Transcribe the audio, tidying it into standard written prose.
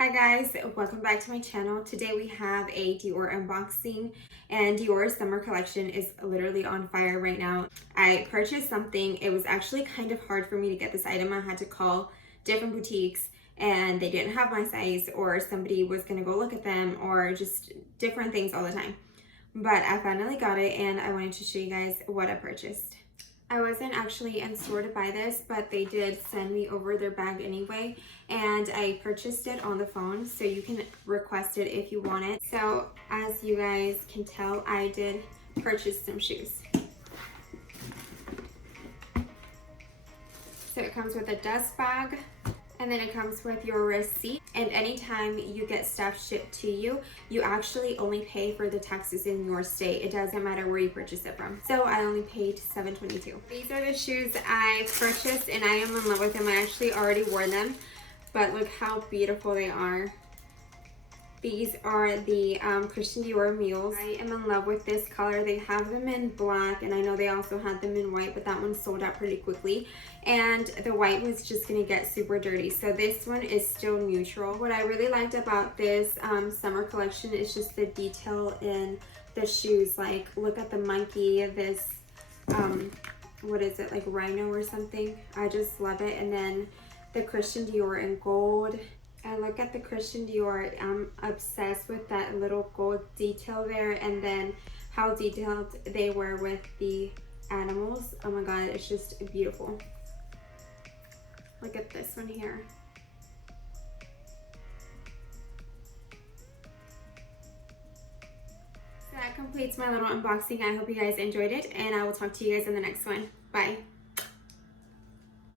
Hi guys, welcome back to my channel. Today we have a Dior unboxing, and Dior's summer collection is literally on fire right now. I purchased something. It was actually kind of hard for me to get this item. I had to call different boutiques and they didn't have my size, or somebody was gonna go look at them, or just different things all the time. But I finally got it and I wanted to show you guys what I purchased. I wasn't actually in store to buy this, but they did send me over their bag anyway, and I purchased it on the phone, so you can request it if you want it. So as you guys can tell, I did purchase some shoes. So it comes with a dust bag, and then it comes with your receipt. And anytime you get stuff shipped to you, you actually only pay for the taxes in your state. It doesn't matter where you purchase it from. So I only paid $7.22. These are the shoes I purchased and I am in love with them. I actually already wore them, but look how beautiful they are. These are the Christian Dior mules. I am in love with this color. They have them in black, and I know they also had them in white, but that one sold out pretty quickly. And the white was just gonna get super dirty. So this one is still neutral. What I really liked about this summer collection is just the detail in the shoes. Like, look at the monkey, this, what is it, like rhino or something? I just love it. And then the Christian Dior in gold. And look at the Christian Dior. I'm obsessed with that little gold detail there, and then how detailed they were with the animals. Oh my god, it's just beautiful. Look at this one here. So that completes my little unboxing. I hope you guys enjoyed it, and I will talk to you guys in the next one. Bye.